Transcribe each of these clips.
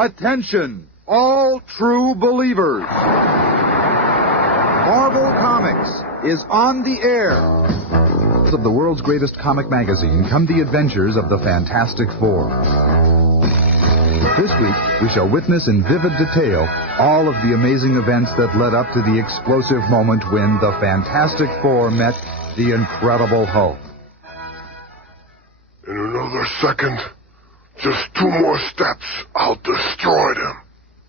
Attention, all true believers. Marvel Comics is on the air. Of the world's greatest comic magazine come the adventures of the Fantastic Four. This week, we shall witness in vivid detail all of the amazing events that led up to the explosive moment when the Fantastic Four met the Incredible Hulk. In another second, just 2 more steps, I'll destroy them.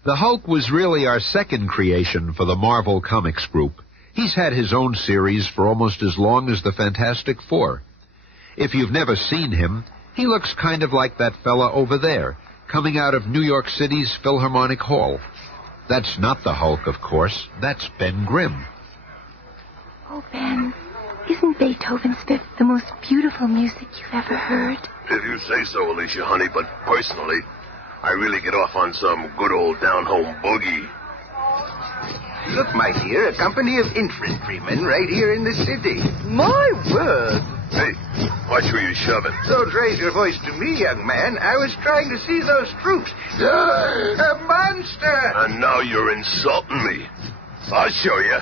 The Hulk was really our second creation for the Marvel Comics group. He's had his own series for almost as long as the Fantastic Four. If you've never seen him, he looks kind of like that fella over there, coming out of New York City's Philharmonic Hall. That's not the Hulk, of course. That's Ben Grimm. Oh, Ben, isn't Beethoven's Fifth the most beautiful music you've ever heard? If you say so, Alicia, honey, but personally, I really get off on some good old down-home boogie. Look, my dear, a company of infantrymen right here in the city. My word! Hey, watch where you're shoving. Don't raise your voice to me, young man. I was trying to see those troops. A monster! And now you're insulting me. I'll show you.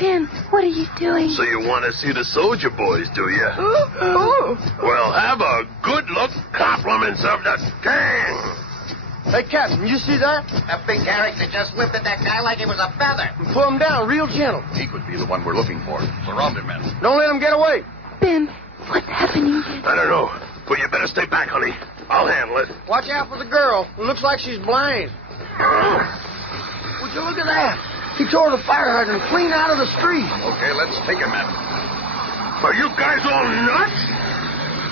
Ben, what are you doing? So you want to see the soldier boys, do you? Oh. Well, have a good look. Compliments of the gang. Hey, Captain, you see that? A big character just whipped at that guy like it was a feather. Pull him down real gentle. He could be the one we're looking for. Surround him, men. Don't let him get away. Ben, what's happening? I don't know, but you better stay back, honey. I'll handle it. Watch out for the girl. It looks like she's blind. Would you look at that? He tore the fire hydrant clean out of the street. Okay, let's take him, men. Are you guys all nuts?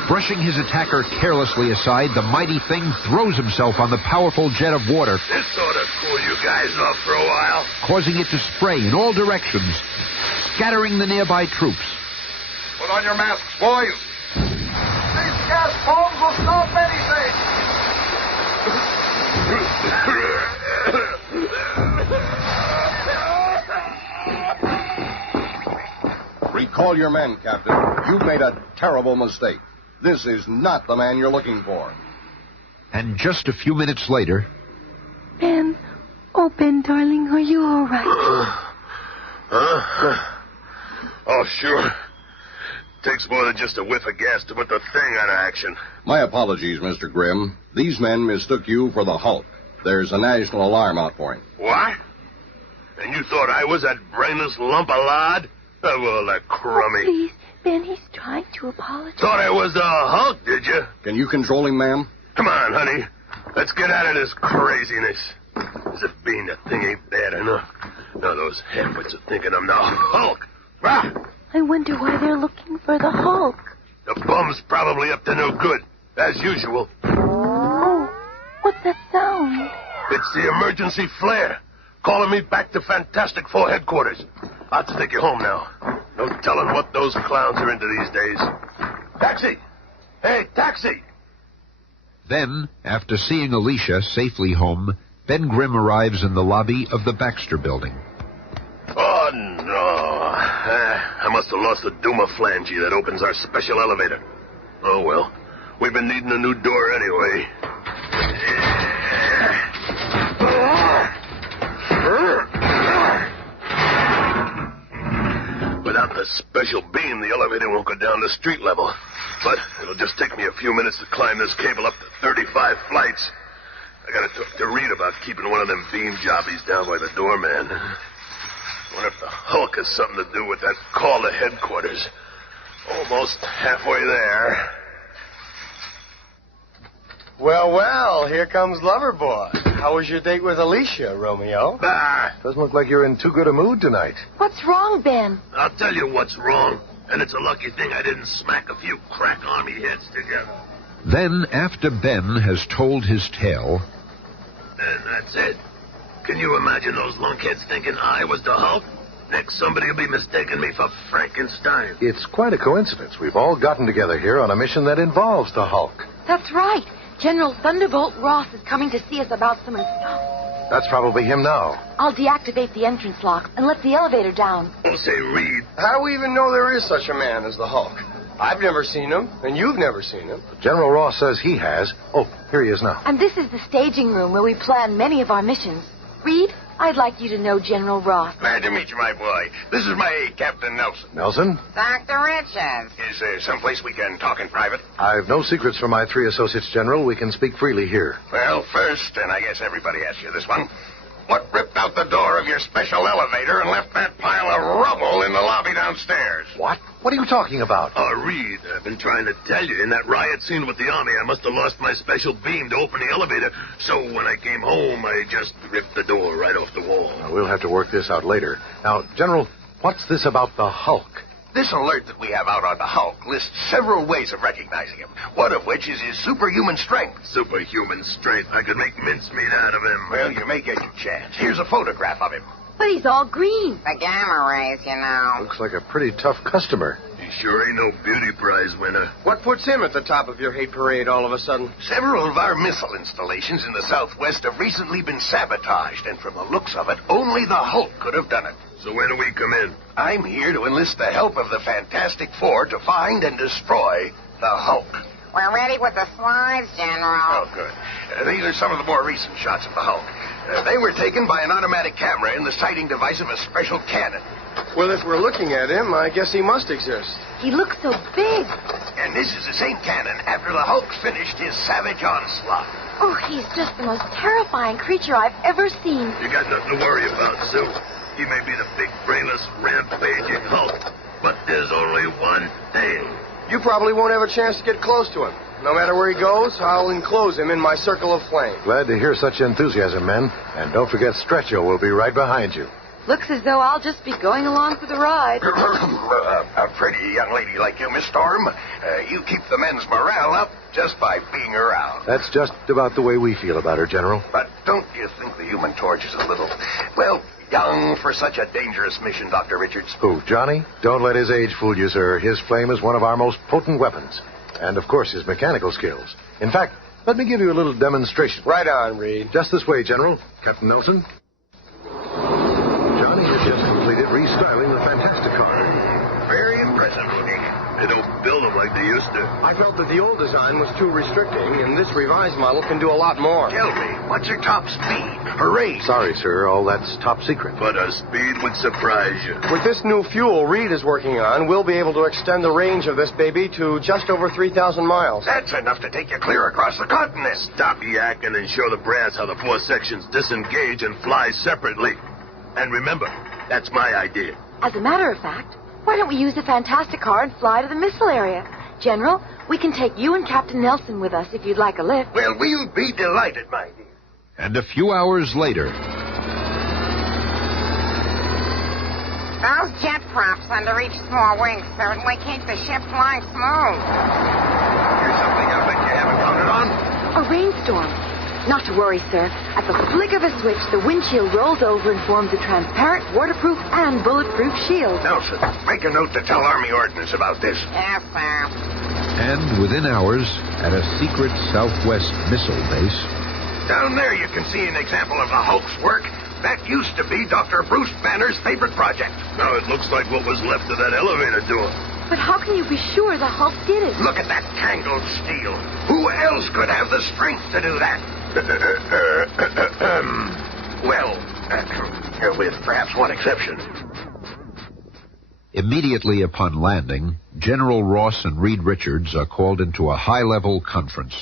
Brushing his attacker carelessly aside, the mighty thing throws himself on the powerful jet of water, This ought to cool you guys off for a while. causing it to spray in all directions, scattering the nearby troops. Put on your masks, boys. These gas bombs will stop anything. Recall your men, Captain. You've made a terrible mistake. This is not the man you're looking for. And just a few minutes later... Ben, oh, Ben, darling, are you all right? Oh, sure. Takes more than just a whiff of gas to put the thing out of action. My apologies, Mr. Grimm. These men mistook you for the Hulk. There's a national alarm out for him. What? And you thought I was that brainless lump of lard? Oh, well, that crummy. Oh, please, Ben, he's trying to apologize. Thought I was the Hulk, did you? Can you control him, ma'am? Come on, honey. Let's get out of this craziness. As if being a thing ain't bad enough. Now those halfwits are thinking I'm the Hulk. Rah! I wonder why they're looking for the Hulk. The bum's probably up to no good, as usual. Oh, what's that sound? It's the emergency flare. Calling me back to Fantastic Four headquarters. I'll have to take you home now. No telling what those clowns are into these days. Taxi! Hey, taxi! Then, after seeing Alicia safely home, Ben Grimm arrives in the lobby of the Baxter building. Oh, no. I must have lost the Duma flange that opens our special elevator. Oh, well. We've been needing a new door anyway. Without the special beam, the elevator won't go down to street level. But it'll just take me a few minutes to climb this cable up to 35 flights. I gotta talk to Reed about keeping one of them beam jobbies down by the doorman. Wonder if the Hulk has something to do with that call to headquarters. Almost halfway there. Well, here comes Loverboy. How was your date with Alicia, Romeo? Bah! Doesn't look like you're in too good a mood tonight. What's wrong, Ben? I'll tell you what's wrong. And it's a lucky thing I didn't smack a few crack army heads together. Then, after Ben has told his tale... And that's it. Can you imagine those lunkheads thinking I was the Hulk? Next, somebody will be mistaking me for Frankenstein. It's quite a coincidence. We've all gotten together here on a mission that involves the Hulk. That's right. General Thunderbolt Ross is coming to see us about some stuff. That's probably him now. I'll deactivate the entrance lock and let the elevator down. Oh, say, Reed. How do we even know there is such a man as the Hulk? I've never seen him, and you've never seen him. General Ross says he has. Oh, here he is now. And this is the staging room where we plan many of our missions. Reed, I'd like you to know General Ross. Glad to meet you, my boy. This is my aide, Captain Nelson. Nelson? Dr. Richards. Is there someplace we can talk in private? I've no secrets from my 3 associates, General. We can speak freely here. Well, first, and I guess everybody asks you this one, what ripped out the door of your special elevator and left that pile of rubble in the lobby downstairs? What? What are you talking about? Reed, I've been trying to tell you. In that riot scene with the Army, I must have lost my special beam to open the elevator. So when I came home, I just ripped the door right off the wall. We'll have to work this out later. Now, General, what's this about the Hulk? This alert that we have out on the Hulk lists several ways of recognizing him, one of which is his superhuman strength. Superhuman strength? I could make mincemeat out of him. Well, you may get your chance. Here's a photograph of him. But he's all green. The gamma rays, you know. Looks like a pretty tough customer. He sure ain't no beauty prize winner. What puts him at the top of your hate parade all of a sudden? Several of our missile installations in the Southwest have recently been sabotaged, and from the looks of it, only the Hulk could have done it. So when do we come in? I'm here to enlist the help of the Fantastic Four to find and destroy the Hulk. We're ready with the slides, General. Oh, good. These are some of the more recent shots of the Hulk. They were taken by an automatic camera in the sighting device of a special cannon. Well, if we're looking at him, I guess he must exist. He looks so big. And this is the same cannon after the Hulk finished his savage onslaught. Oh, he's just the most terrifying creature I've ever seen. You got nothing to worry about, Sue. He may be the big, brainless, rampaging Hulk, but there's only one thing. You probably won't have a chance to get close to him. No matter where he goes, I'll enclose him in my circle of flame. Glad to hear such enthusiasm, men. And don't forget Stretcho will be right behind you. Looks as though I'll just be going along for the ride. A pretty young lady like you, Miss Storm. You keep the men's morale up just by being around. That's just about the way we feel about her, General. But don't you think the Human Torch is a little, well, young for such a dangerous mission, Dr. Richards? Who, Johnny? Don't let his age fool you, sir. His flame is one of our most potent weapons. And, of course, his mechanical skills. In fact, let me give you a little demonstration. Right on, Reed. Just this way, General. Captain Nelson. Johnny has just completed restyling the Fantastic car. Very impressive looking. They don't build them like they used to. I felt that the old design was too restricting, and this revised model can do a lot more. Tell me, what's your top speed? Hooray! Sorry, sir. All that's top secret. But a speed would surprise you. With this new fuel Reed is working on, we'll be able to extend the range of this baby to just over 3,000 miles. That's enough to take you clear across the continent. Stop yakking and show the brass how the 4 sections disengage and fly separately. And remember, that's my idea. As a matter of fact, why don't we use the Fantastic car and fly to the missile area? General, we can take you and Captain Nelson with us if you'd like a lift. Well, we'll be delighted, my dear. And a few hours later... Those jet props under each small wing certainly keep the ship flying smooth. Here's something I bet you haven't counted on. A rainstorm. Not to worry, sir. At the flick of a switch, the windshield rolls over and forms a transparent, waterproof, and bulletproof shield. Nelson, make a note to tell Army Ordnance about this. Yes, sir. And within hours, at a secret Southwest missile base... Down there you can see an example of the Hulk's work. That used to be Dr. Bruce Banner's favorite project. Now it looks like what was left of that elevator door. But how can you be sure the Hulk did it? Look at that tangled steel. Who else could have the strength to do that? With perhaps one exception. Immediately upon landing, General Ross and Reed Richards are called into a high-level conference.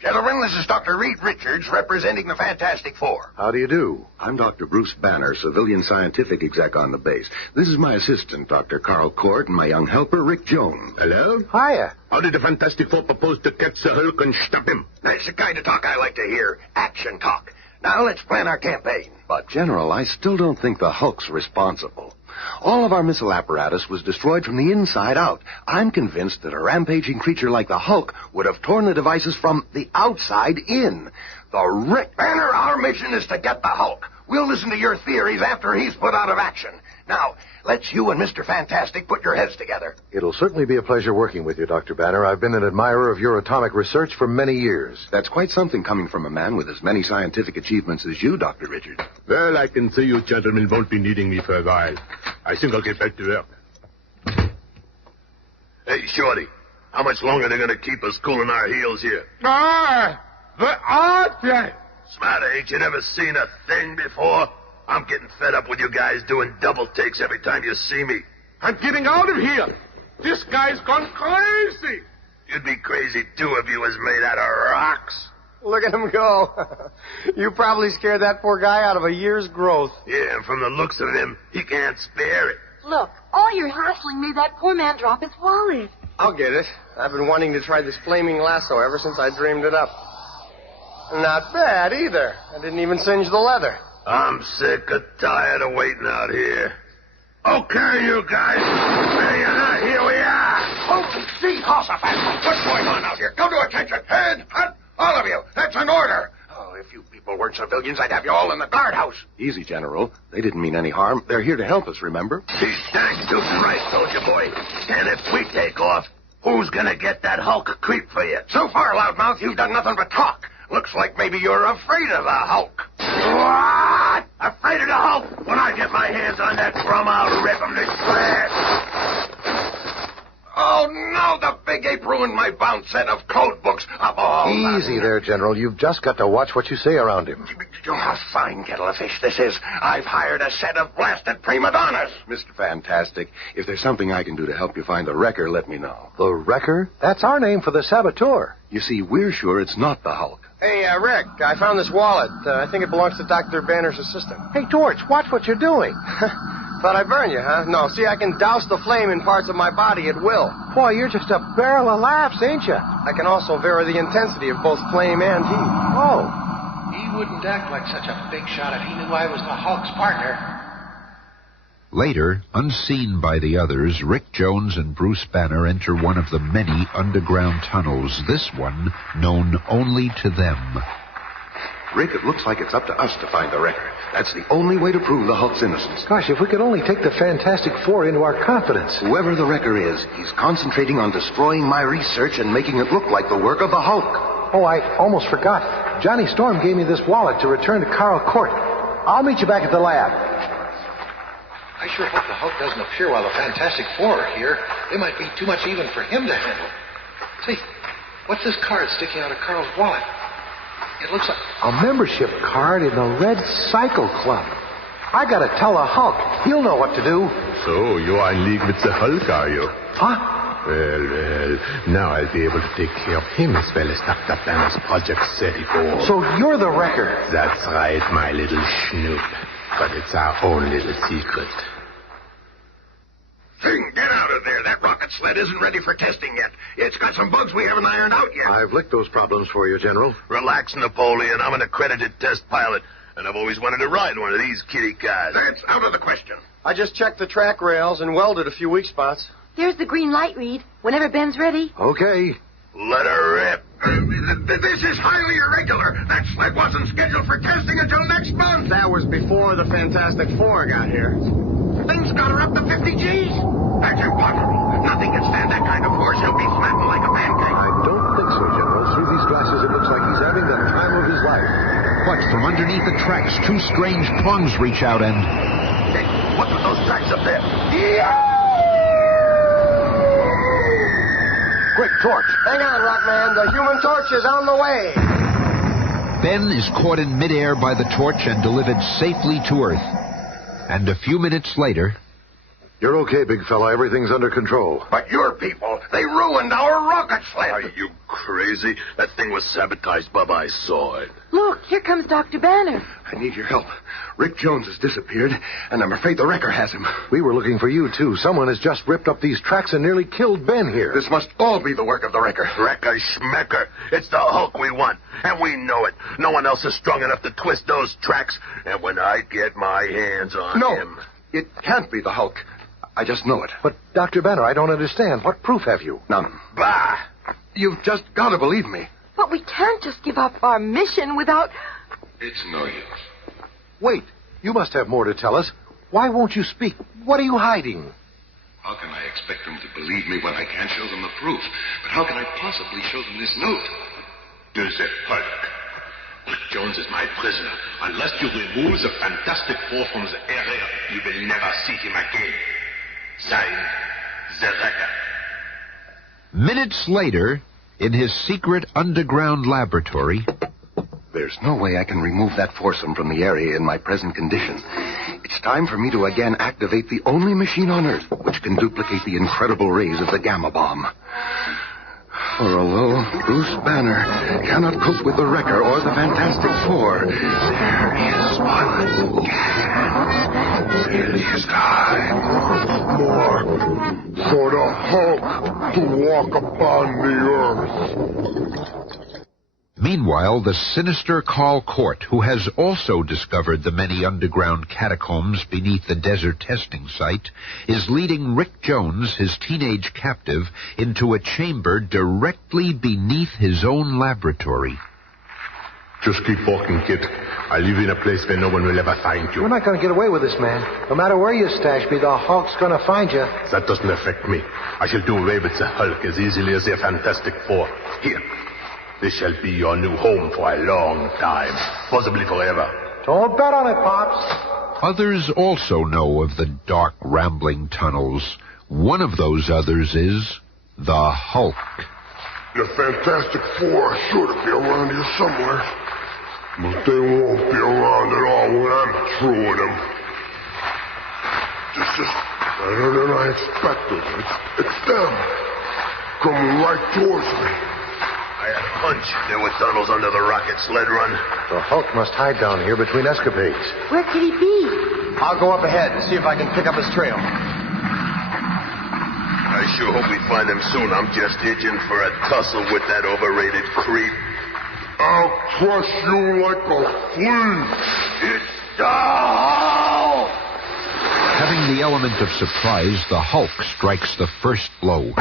Gentlemen, this is Dr. Reed Richards representing the Fantastic Four. How do you do? I'm Dr. Bruce Banner, civilian scientific exec on the base. This is my assistant, Dr. Carl Court, and my young helper, Rick Jones. Hello? Hiya. How did the Fantastic Four propose to catch the Hulk and stop him? That's the kind of talk I like to hear. Action talk. Now let's plan our campaign. But, General, I still don't think the Hulk's responsible. All of our missile apparatus was destroyed from the inside out. I'm convinced that a rampaging creature like the Hulk would have torn the devices from the outside in. The Rick Banner, our mission is to get the Hulk. We'll listen to your theories after he's put out of action. Now, let's you and Mr. Fantastic put your heads together. It'll certainly be a pleasure working with you, Dr. Banner. I've been an admirer of your atomic research for many years. That's quite something coming from a man with as many scientific achievements as you, Dr. Richards. Well, I can see you gentlemen won't be needing me for a while. I think I'll get back to work. Hey, Shorty, how much longer are they going to keep us cooling our heels here? Smarter, ain't you never seen a thing before? I'm getting fed up with you guys doing double takes every time you see me. I'm getting out of here. This guy's gone crazy. You'd be crazy, too, if you was made out of rocks. Look at him go. You probably scared that poor guy out of a year's growth. Yeah, and from the looks of him, he can't spare it. Look, all your hassling made that poor man drop his wallet. I'll get it. I've been wanting to try this flaming lasso ever since I dreamed it up. Not bad, either. I didn't even singe the leather. I'm sick of tired of waiting out here. Okay, you guys. There you are. Here we are. Oh, Jehoshaphat. What's going on out here? Come to attention. Head, hut, all of you. That's an order. Oh, if you people weren't civilians, I'd have you all in the guardhouse. Easy, General. They didn't mean any harm. They're here to help us, remember? He's dang tootin' right, soldier boy. And if we take off, who's gonna get that Hulk creep for you? So far, loudmouth, you've done nothing but talk. Looks like maybe you're afraid of the Hulk. What? Afraid of the Hulk? When I get my hands on that drum, I'll rip him to shreds. Oh, no, the big ape ruined my bound set of code books. Easy there, General. You've just got to watch what you say around him. Oh, how fine kettle of fish this is. I've hired a set of blasted prima donnas. Mr. Fantastic, if there's something I can do to help you find the wrecker, let me know. The Wrecker? That's our name for the saboteur. You see, we're sure it's not the Hulk. Hey, Rick, I found this wallet. I think it belongs to Dr. Banner's assistant. Hey, Torch, watch what you're doing. Thought I'd burn you, huh? No, see, I can douse the flame in parts of my body at will. Boy, you're just a barrel of laughs, ain't you? I can also vary the intensity of both flame and heat. Oh. He wouldn't act like such a big shot if he knew I was the Hulk's partner. Later, unseen by the others, Rick Jones and Bruce Banner enter one of the many underground tunnels, this one known only to them. Rick, it looks like it's up to us to find the wrecker. That's the only way to prove the Hulk's innocence. Gosh, if we could only take the Fantastic Four into our confidence. Whoever the wrecker is, he's concentrating on destroying my research and making it look like the work of the Hulk. Oh, I almost forgot. Johnny Storm gave me this wallet to return to Carl Court. I'll meet you back at the lab. I sure hope the Hulk doesn't appear while the Fantastic Four are here. They might be too much even for him to handle. Say, what's this card sticking out of Carl's wallet? It looks like a membership card in the Red Cycle Club. I gotta tell the Hulk. He'll know what to do. So, you are in league with the Hulk, are you? Huh? Well, now I'll be able to take care of him as well as Dr. Banner's Project 34. So you're the wrecker? That's right, my little snoop. But it's our own little secret. Thing, get out of there. That rocket sled isn't ready for testing yet. It's got some bugs we haven't ironed out yet. I've licked those problems for you, General. Relax, Napoleon. I'm an accredited test pilot, and I've always wanted to ride one of these kitty cars. That's out of the question. I just checked the track rails and welded a few weak spots. There's the green light, Reed. Whenever Ben's ready. Okay. Let her rip. This is highly irregular. That sled wasn't scheduled for testing until next month. That was before the Fantastic Four got here. Things got her up to 50 G's. That's impossible. Nothing can stand that kind of force. He'll be flattened like a pancake. I don't think so, General. Through these glasses, it looks like he's having the time of his life. But from underneath the tracks, two strange prongs reach out and... Hey, what are those tracks up there? Quick, Torch. Hang on, Rockman. The Human Torch is on the way. Ben is caught in midair by the torch and delivered safely to Earth. And a few minutes later... You're okay, big fella. Everything's under control. But your people, they ruined our rocket sled. Are you crazy? That thing was sabotaged, Bub. I saw it. Look, here comes Dr. Banner. I need your help. Rick Jones has disappeared, and I'm afraid the wrecker has him. We were looking for you, too. Someone has just ripped up these tracks and nearly killed Ben here. This must all be the work of the wrecker. Wrecker schmecker. It's the Hulk we want, and we know it. No one else is strong enough to twist those tracks, and when I get my hands on him... It can't be the Hulk. I just know it. But, Dr. Banner, I don't understand. What proof have you? None. Bah! You've just got to believe me. But we can't just give up our mission without... It's no use. Wait. You must have more to tell us. Why won't you speak? What are you hiding? How can I expect them to believe me when I can't show them the proof? But how can I possibly show them this note? To the Hulk. Rick Jones is my prisoner. Unless you remove the Fantastic Four from the area, you will never see him again. Signed, the Wrecker. Minutes later, in his secret underground laboratory... There's no way I can remove that foursome from the area in my present condition. It's time for me to again activate the only machine on Earth which can duplicate the incredible rays of the gamma bomb. For although Bruce Banner cannot cope with the Wrecker or the Fantastic Four, there is one who can. It is time more for the Hulk to walk upon the Earth. Meanwhile, the sinister Carl Court, who has also discovered the many underground catacombs beneath the desert testing site, is leading Rick Jones, his teenage captive, into a chamber directly beneath his own laboratory. Just keep walking, kid. I live in a place where no one will ever find you. We're not going to get away with this, man. No matter where you stash me, the Hulk's going to find you. That doesn't affect me. I shall do away with the Hulk as easily as the Fantastic Four. Here. This shall be your new home for a long time, possibly forever. Don't bet on it, Pops. Others also know of the dark, rambling tunnels. One of those others is the Hulk. The Fantastic Four are sure to be around here somewhere. But they won't be around at all when I'm through with them. This is better than I expected. It's them. Coming right towards me. I had a hunch there were tunnels under the rocket sled run. The Hulk must hide down here between escapades. Where could he be? I'll go up ahead and see if I can pick up his trail. I sure hope we find him soon. I'm just itching for a tussle with that overrated creep. I'll crush you like a flea. It's the Hulk! Having the element of surprise, the Hulk strikes the first blow.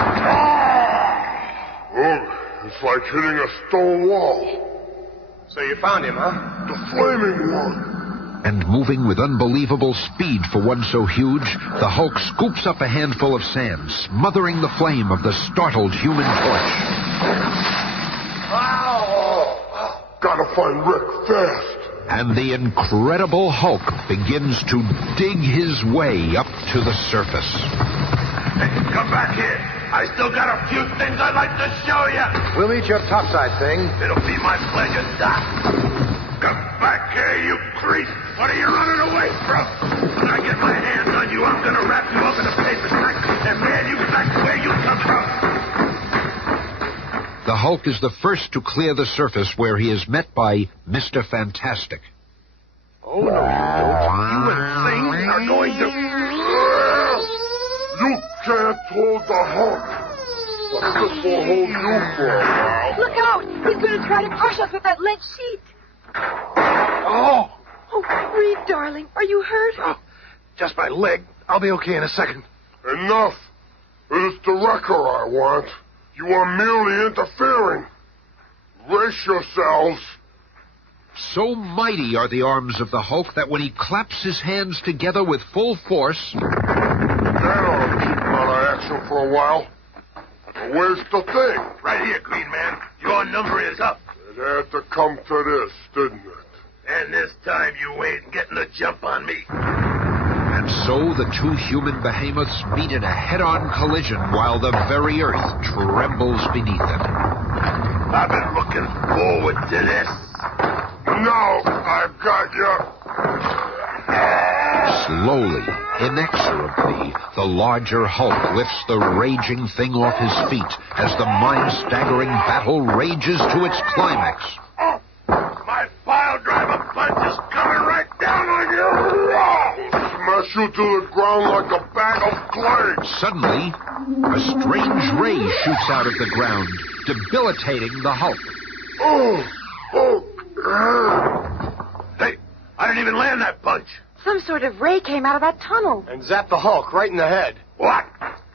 It's like hitting a stone wall. So you found him, huh? The flaming one. And moving with unbelievable speed for one so huge, the Hulk scoops up a handful of sand, smothering the flame of the startled Human Torch. Ow! Gotta find Rick fast. And the Incredible Hulk begins to dig his way up to the surface. Hey, come back here. I still got a few things I'd like to show you. We'll meet you up topside, thing. It'll be my pleasure, Doc. Come back here, you creep. What are you running away from? When I get my hands on you, I'm going to wrap you up in a paper sack and mail you back where you come from. The Hulk is the first to clear the surface where he is met by Mr. Fantastic. Oh, no, you don't. You and things are going to... You can't hold the Hulk. But this will hold you for a while. Look out! He's going to try to crush us with that lead sheet. Oh! Oh, Reed, darling, are you hurt? Oh, just my leg. I'll be okay in a second. Enough. It is the Wrecker I want. You are merely interfering. Brace yourselves. So mighty are the arms of the Hulk that when he claps his hands together with full force... That ought to keep him out of action for a while. But where's the thing? Right here, Green Man. Your number is up. It had to come to this, didn't it? And this time you ain't getting a jump on me. And so the two human behemoths meet in a head-on collision while the very earth trembles beneath them. I've been looking forward to this. Now I've got you. Slowly, inexorably, the larger Hulk lifts the raging thing off his feet as the mind-staggering battle rages to its climax. My pile-driver punch is coming right down on you. Smash you to the ground like a bag of clay. Suddenly, a strange ray shoots out of the ground, debilitating the Hulk. Hey, I didn't even land that punch. Some sort of ray came out of that tunnel. And zapped the Hulk right in the head. What?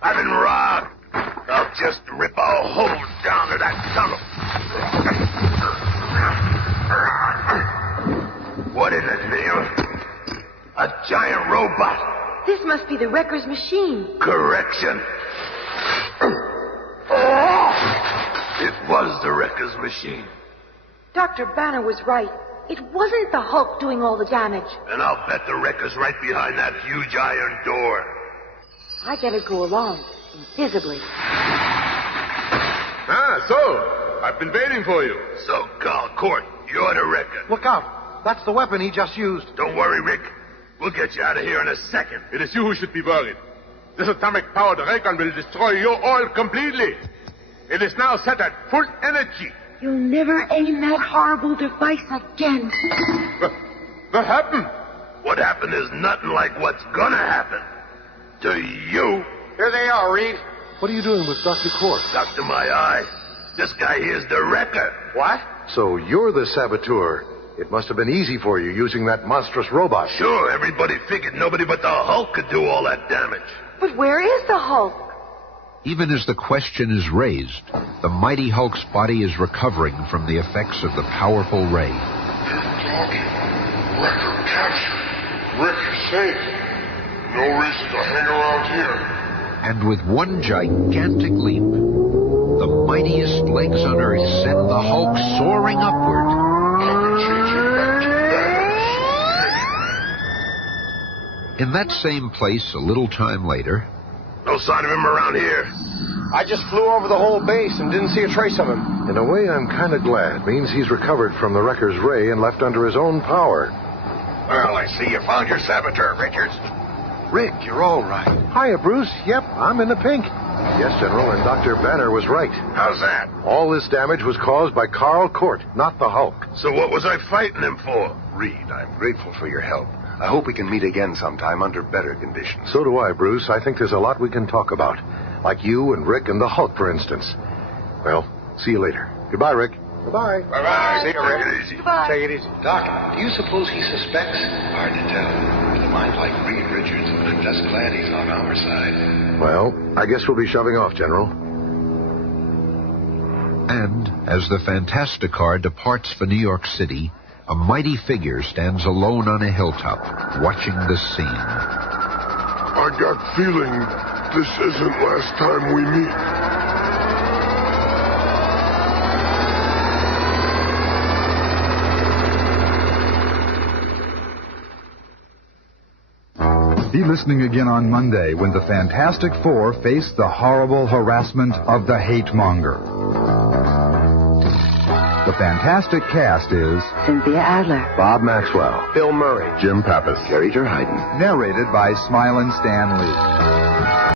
I've been robbed. I'll just rip a hole down to that tunnel. What is it, Neil? A giant robot. This must be the Wrecker's machine. Correction. It was the Wrecker's machine. Dr. Banner was right. It wasn't the Hulk doing all the damage. And I'll bet the Wrecker's right behind that huge iron door. I better go along, invisibly. So, I've been waiting for you. So, Carl Court, you're the wrecker. Look out. That's the weapon he just used. Don't worry, Rick. We'll get you out of here in a second. It is you who should be worried. This atomic-powered ray gun will destroy you all completely. It is now set at full energy. You'll never aim that horrible device again. What happened? What happened is nothing like what's gonna happen. To you. Here they are, Reed. What are you doing with Dr. Court? Doctor my eye. This guy here's the wrecker. What? So you're the saboteur. It must have been easy for you using that monstrous robot. Sure, everybody figured nobody but the Hulk could do all that damage. But where is the Hulk? Even as the question is raised, the mighty Hulk's body is recovering from the effects of the powerful ray. Wrecker captured. Rick is safe. No reason to hang around here. And with one gigantic leap, the mightiest legs on Earth send the Hulk soaring upward. In that same place, a little time later... No sign of him around here. I just flew over the whole base and didn't see a trace of him. In a way, I'm kind of glad. Means he's recovered from the wrecker's ray and left under his own power. Well, I see you found your saboteur, Richards. Rick, you're all right. Hiya, Bruce. Yep, I'm in the pink. Yes, General, and Dr. Banner was right. How's that? All this damage was caused by Carl Court, not the Hulk. So what was I fighting him for? Reed, I'm grateful for your help. I hope we can meet again sometime under better conditions. So do I, Bruce. I think there's a lot we can talk about. Like you and Rick and the Hulk, for instance. Well, see you later. Goodbye, Rick. Goodbye. Bye-bye. See you, Rick. Take it easy. Goodbye. Take it easy. Doc, do you suppose he suspects? Hard to tell. With a mind like Reed Richards, I'm just glad he's on our side. Well, I guess we'll be shoving off, General. And as the Fantastic Car departs for New York City, a mighty figure stands alone on a hilltop, watching the scene. I got feeling this isn't last time we meet. Be listening again on Monday when the Fantastic Four face the horrible harassment of the Hate Monger. The Fantastic cast is Cynthia Adler, Bob Maxwell, Bill Murray, Jim Pappas, Terheyden. narrated by Smilin' Stan Lee.